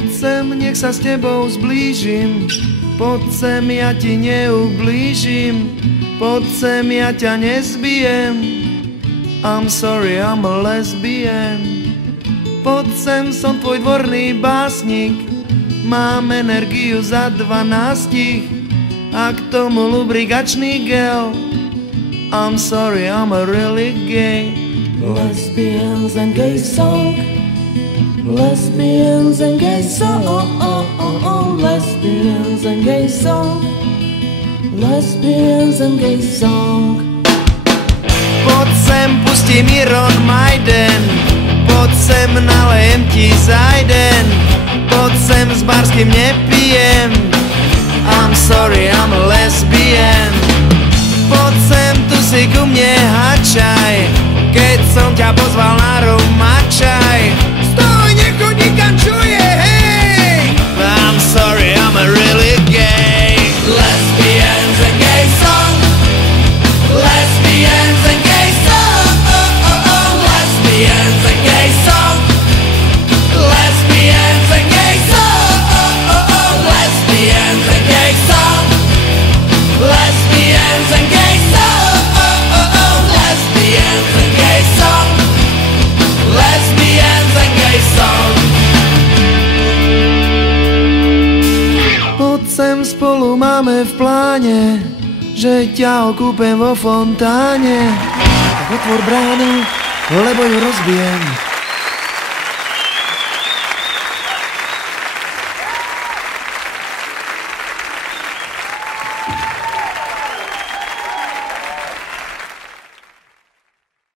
Poď sem, nech sa s tebou zblížim, poď sem, ja ti neublížim, poď sem, ja ťa nezbijem. I'm sorry, I'm a lesbian. Poď sem, som tvoj dvorný básnik, mám energiu za 12 a k tomu lubrikačný gel. I'm sorry, I'm a really gay. Lesbians and gay song, lesbians and gay song, lesbians and gay song, lesbians and gay song. Poď sem, pustí mi Ron Majden, poď sem, nalejem ti zajden, poď sem, s barským nepijem. I'm sorry, I'm a lesbian. Poď sem, tu si ku mne hačaj, keď som ťa pozval na rumačaj. Stoj, nechoď nikam, čuje, hej! I'm sorry, I'm a really gay. Lesbians and gay song, lesbians and gay song, lesbians and gay song, lesbians and gay song, lesbians and gay song, lesbians and gay song, lesbians and gay song, lesbians and gay song. Poď sem, spolu máme v pláne, že ťa okúpem vo fontáne. Tak otvor bránu, lebo ju rozbijem.